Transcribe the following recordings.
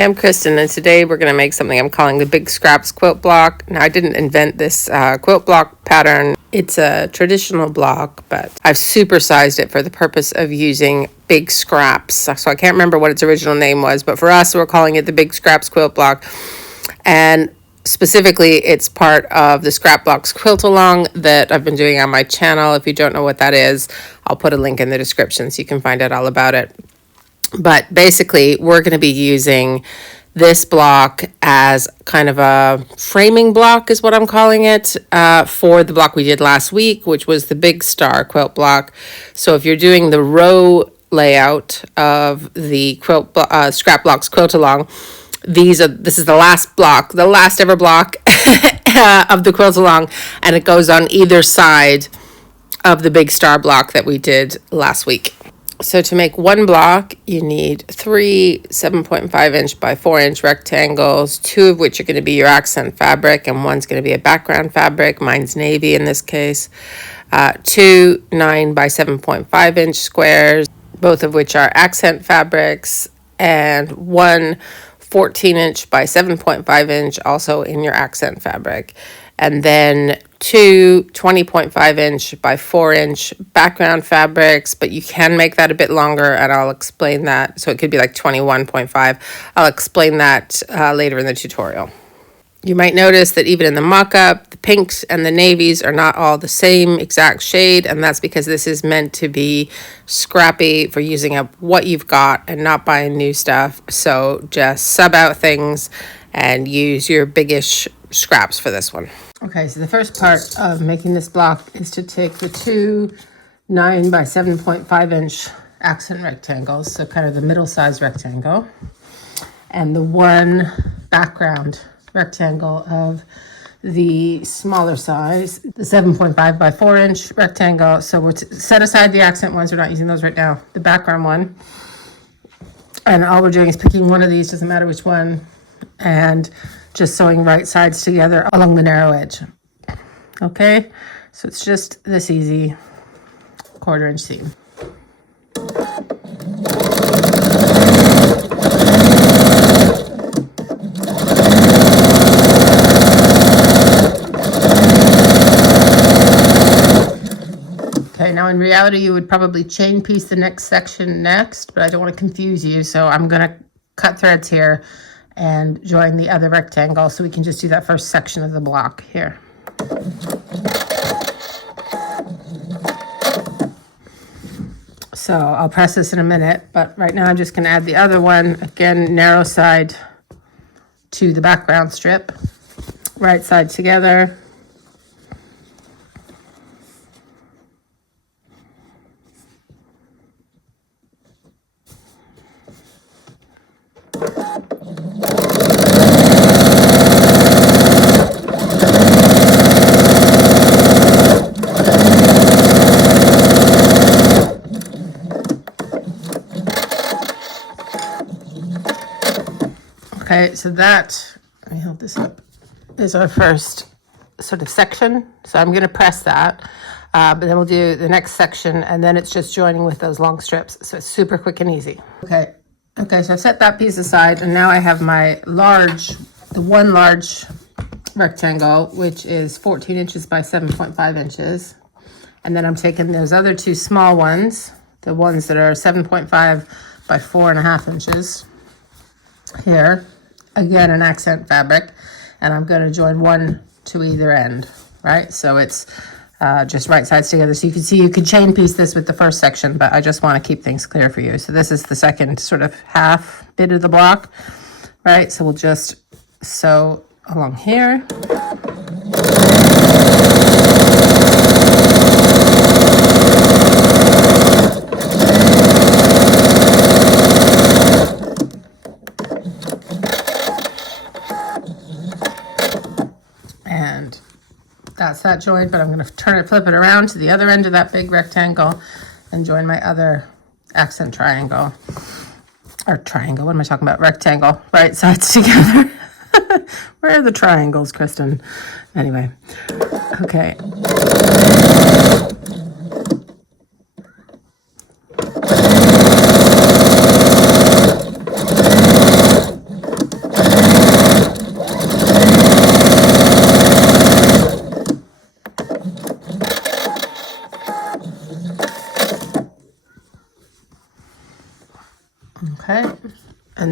I'm Kristen, and today we're going to make something I'm calling the Big Scraps quilt block. Now, I didn't invent this quilt block pattern. It's a traditional block, but I've supersized it for the purpose of using big scraps. So I can't remember what its original name was, but for us, we're calling it the Big Scraps quilt block. And specifically, it's part of the Scrap Blocks quilt along that I've been doing on my channel. If you don't know what that is, I'll put a link in the description so you can find out all about it. But basically, we're going to be using this block as kind of a framing block is what I'm calling it, for the block we did last week, which was the Big Star quilt block. So if you're doing the row layout of the Scrap Blocks quilt along, this is the last block, the last ever block of the quilt along, and it goes on either side of the Big Star block that we did last week. So to make one block, you need 3 7.5 inch by 4 inch rectangles, 2 of which are going to be your accent fabric, and one's going to be a background fabric. Mine's navy in this case. 2 9 by 7.5 inch squares, both of which are accent fabrics, and 1 14 inch by 7.5 inch, also in your accent fabric. And then 2 20.5 inch by 4 inch background fabrics, but you can make that a bit longer, and I'll explain that. So it could be like 21.5. I'll explain that later in the tutorial. You might notice that even in the mock-up, the pinks and the navies are not all the same exact shade, and that's because this is meant to be scrappy for using up what you've got and not buying new stuff. So just sub out things and use your biggish scraps for this one. Okay, so the first part of making this block is to take the 2 9 by 7.5 inch accent rectangles, so kind of the middle size rectangle, and the 1 background rectangle of the smaller size, the 7.5 by 4 inch rectangle. So we're set aside the accent ones, we're not using those right now, the background one. And all we're doing is picking one of these, doesn't matter which one, and just sewing right sides together along the narrow edge. Okay, so it's just this easy 1/4 inch seam. Okay, now in reality you would probably chain piece the next section next, but I don't want to confuse you, so I'm going to cut threads here and join the other rectangle so we can just do that first section of the block here. So I'll press this in a minute, but right now I'm just going to add the other one. Again, narrow side to the background strip, right side together. Okay, so that, let me hold this up, is our first sort of section. So I'm going to press that, but then we'll do the next section, and then it's just joining with those long strips. So it's super quick and easy. Okay, so I've set that piece aside, and now I have my the one large rectangle, which is 14 inches by 7.5 inches. And then I'm taking those other 2 small ones, the ones that are 7.5 by 4.5 inches here. Again, an accent fabric, and I'm going to join one to either end, right? So it's just right sides together. So you can see you could chain piece this with the first section, but I just want to keep things clear for you. So this is the second sort of half bit of the block, right? So we'll just sew along here. And that's that joint, but I'm going to flip it around to the other end of that big rectangle and join my other accent triangle. Or triangle, what am I talking about? Rectangle, right sides together. Where are the triangles, Kristen? Anyway, okay.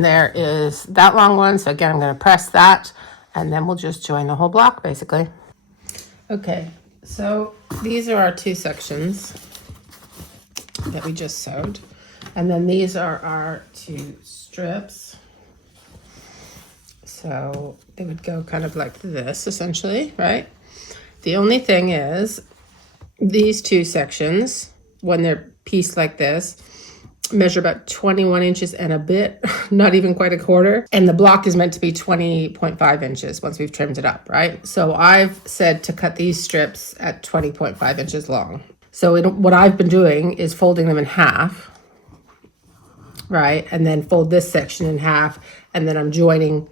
there is that long one. So again, I'm going to press that, and then we'll just join the whole block basically. Okay, so these are our 2 sections that we just sewed. And then these are our 2 strips. So they would go kind of like this essentially, right? The only thing is these 2 sections, when they're pieced like this, measure about 21 inches and a bit, not even quite a quarter. And the block is meant to be 20.5 inches once we've trimmed it up, right? So I've said to cut these strips at 20.5 inches long. So what I've been doing is folding them in half, right? And then fold this section in half, and then I'm joining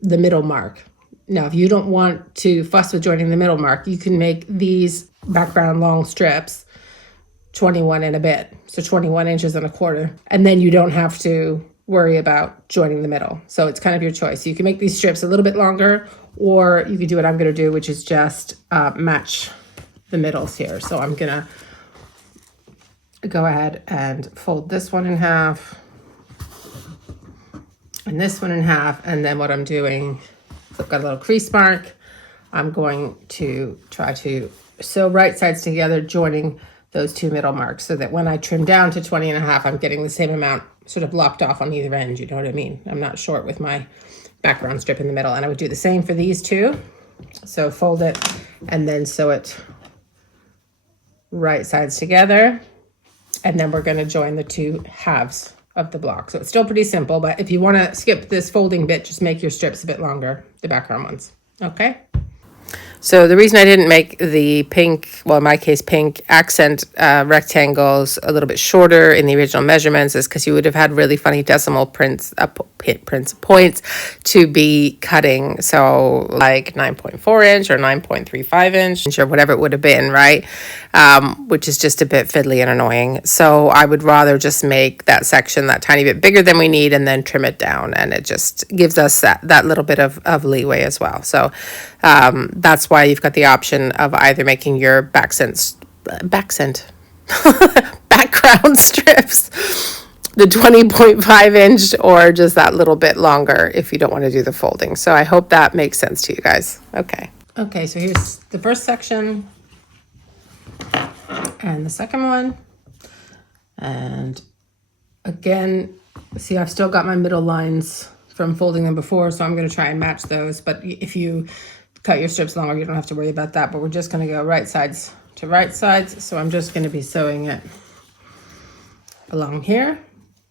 the middle mark. Now, if you don't want to fuss with joining the middle mark, you can make these background long strips 21 and a bit, so 21 inches and a quarter, and then you don't have to worry about joining the middle. So it's kind of your choice. You can make these strips a little bit longer, or you can do what I'm going to do, which is just match the middles here. So I'm going to go ahead and fold this one in half and this one in half, and then what I'm doing, I've got a little crease mark. I'm going to try to sew right sides together, joining those 2 middle marks, so that when I trim down to 20 and a half, I'm getting the same amount sort of locked off on either end. You know what I mean? I'm not short with my background strip in the middle. And I would do the same for these 2. So fold it and then sew it right sides together. And then we're going to join the 2 halves of the block. So it's still pretty simple, but if you want to skip this folding bit, just make your strips a bit longer, the background ones. Okay? So the reason I didn't make the pink, well, in my case, pink accent rectangles a little bit shorter in the original measurements is because you would have had really funny decimal points to be cutting. So like 9.4 inch or 9.35 inch or whatever it would have been, right? Which is just a bit fiddly and annoying. So I would rather just make that section that tiny bit bigger than we need and then trim it down. And it just gives us that little bit of leeway as well. So that's why you've got the option of either making your background strips the 20.5 inch or just that little bit longer if you don't want to do the folding. So I hope that makes sense to you guys. Okay, so here's the first section and the second one. And again, see, I've still got my middle lines from folding them before, so I'm going to try and match those. But if you cut your strips longer, you don't have to worry about that. But we're just going to go right sides to right sides. So I'm just going to be sewing it along here,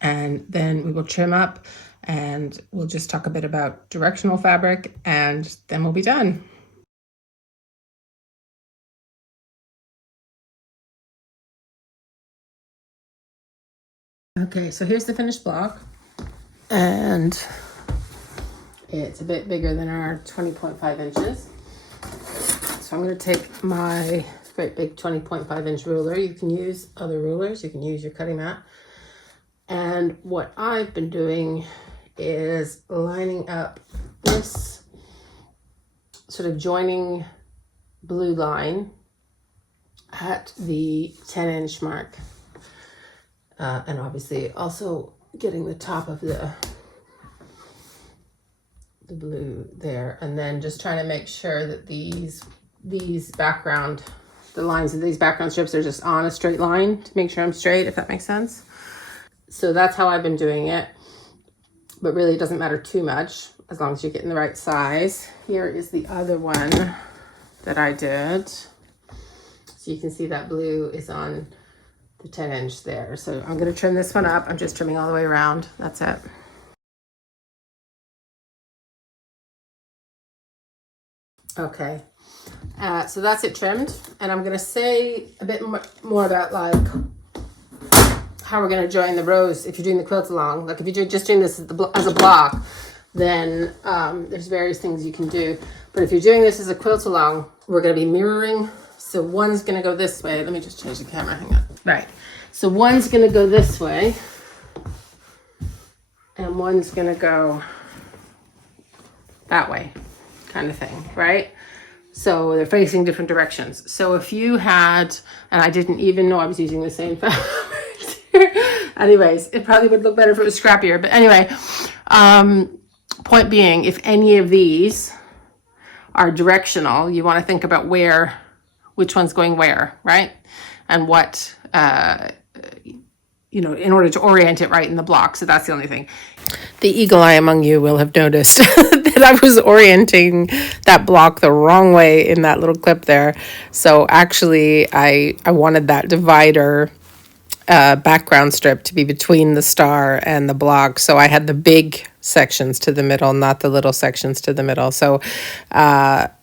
and then we will trim up, and we'll just talk a bit about directional fabric, and then we'll be done. Okay, so here's the finished block, and it's a bit bigger than our 20.5 inches. So I'm going to take my great big 20.5 inch ruler. You can use other rulers. You can use your cutting mat. And what I've been doing is lining up this sort of joining blue line at the 10-inch mark. And obviously also getting the top of the blue there, and then just trying to make sure that the lines of these background strips are just on a straight line to make sure I'm straight, if that makes sense. So that's how I've been doing it, but really it doesn't matter too much as long as you're getting the right size. Here is the other one that I did. So you can see that blue is on the 10-inch there. So I'm going to trim this one up. I'm just trimming all the way around. That's it. Okay, so that's it trimmed, and I'm gonna say a bit more about like how we're gonna join the rows if you're doing the quilt along. Like if you're just doing this as a block, then there's various things you can do. But if you're doing this as a quilt along, we're gonna be mirroring. So one's gonna go this way. Let me just change the camera, hang on. Right, so one's gonna go this way, and one's gonna go that way. Kind of thing, right? So they're facing different directions. So if you had, and I didn't even know I was using the same fabric, Anyways, it probably would look better if it was scrappier. But anyway, point being, if any of these are directional, you want to think about which one's going where, right? And what, in order to orient it right in the block. So that's the only thing. The eagle eye among you will have noticed that I was orienting that block the wrong way in that little clip there. So actually, I wanted that divider background strip to be between the star and the block. So I had the big sections to the middle, not the little sections to the middle. So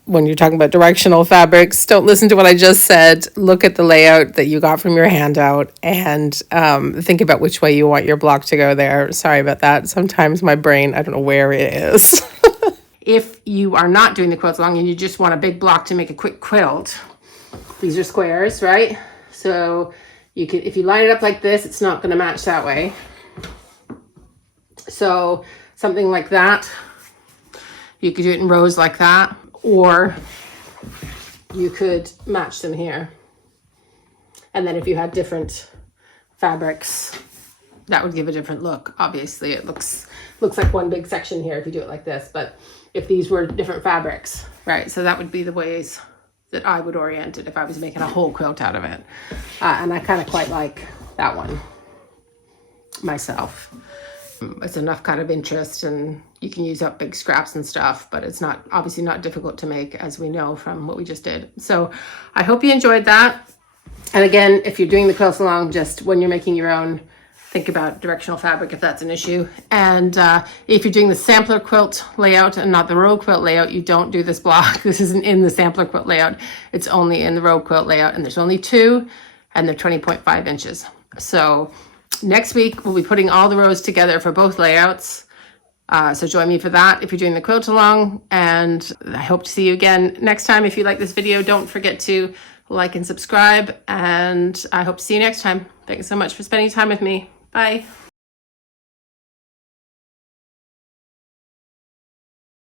when you're talking about directional fabrics, don't listen to what I just said. Look at the layout that you got from your handout and think about which way you want your block to go there. Sorry about that. Sometimes my brain, I don't know where it is. If you are not doing the quilts along and you just want a big block to make a quick quilt, these are squares, right? So you could, if you line it up like this, it's not going to match that way. So something like that, you could do it in rows like that, or you could match them here. And then if you had different fabrics, that would give a different look. Obviously, it looks like one big section here if you do it like this, but if these were different fabrics, right? So that would be the ways that I would orient it if I was making a whole quilt out of it. And I kind of quite like that one myself. It's enough kind of interest, and you can use up big scraps and stuff, but it's not, obviously not difficult to make, as we know from what we just did. So I hope you enjoyed that. And again, if you're doing the quilts along, just when you're making your own, think about directional fabric if that's an issue. And if you're doing the sampler quilt layout and not the row quilt layout, you don't do this block. This isn't in the sampler quilt layout. It's only in the row quilt layout, and there's only 2, and they're 20.5 inches. So next week, we'll be putting all the rows together for both layouts. So join me for that if you're doing the quilt along, and I hope to see you again next time. If you like this video, don't forget to like and subscribe, and I hope to see you next time. Thanks so much for spending time with me. Bye.